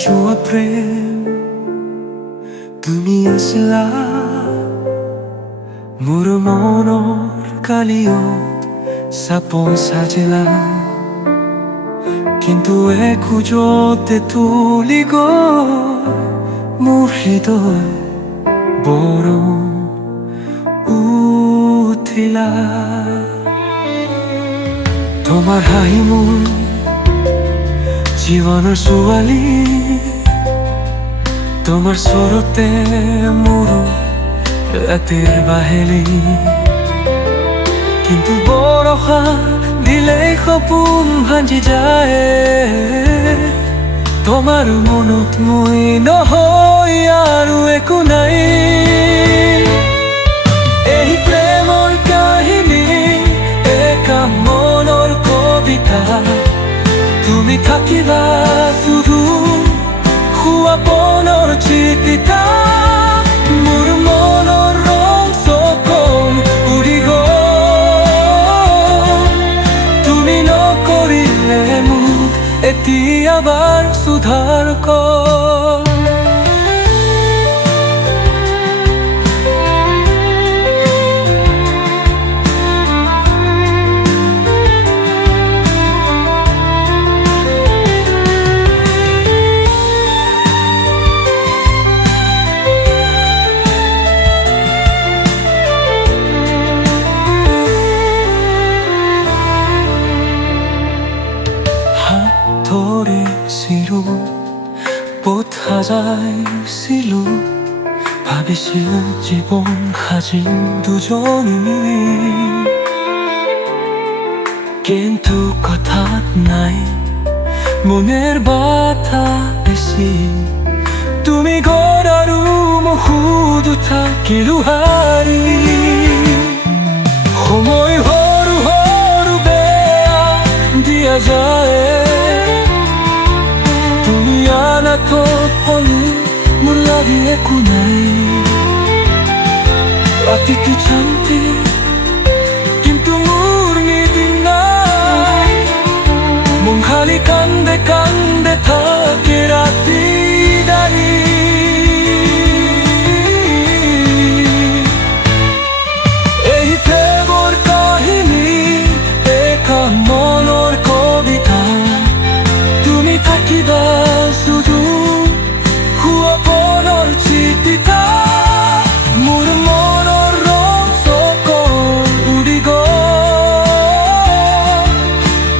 জোৱা প্ৰেম তুমি আছিলা মোৰ মনৰ কালিয়ত সপোন সাজিলা কিন্তু খোজতে তুলি গৈ মোৰ হৃদয় বৰণ উঠিলা তোমাৰ হাঁহি মোৰ জীৱনৰ ছোৱালী তোমাৰ স্বৰতে মোৰ ৰাতিৰ বাহেলি কিন্তু বৰষা দিলেই সপোন ভাঙি যায় তোমাৰ মনত মই নহয় আৰু একো নাই এই প্ৰেমৰ কাহিনী একা মনৰ কবিতা তুমি থাকিবা শুধু সপোনৰ চিঠিটা মোৰ মনৰ ৰং সকল উৰি গ'ল তুমি নকৰিলে মোক এতিয়া বাৰ সুধাৰ কৰ ধৰিছিলো পথ সাজাইছিলো ভাবিছিল জীৱন সাজিম দুজনী কিন্তু কথাত নাই মনের বাধা বেশি তুমি গড় আৰু শুধু থাকিলো হাৰি সময় সৰু সৰু বেয়া দিয়া যায় মোৰ লাগি একো নাই ৰাতিটো শান্তি কিন্তু মোৰ নিদি নাই মন খালি কান্দে কান্দে থাকে ৰাতি দাৰি এই প্ৰেমৰ কাহিনী একা মনৰ কবিতা তুমি থাকিবা শুধু সপোনৰ চিঠিটা মোৰ মনৰ ৰং সকল উৰি গ'ল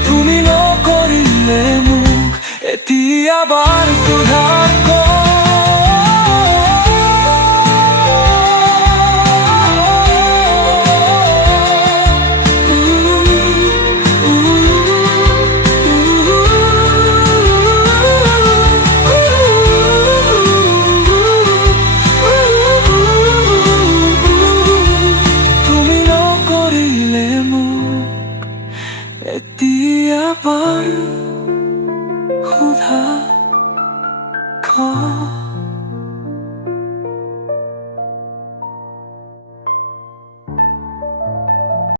তুমি নকৰিলে মোক এতিয়া বাৰ সুধাৰ এতিয়া বাৰ সুধা কৰ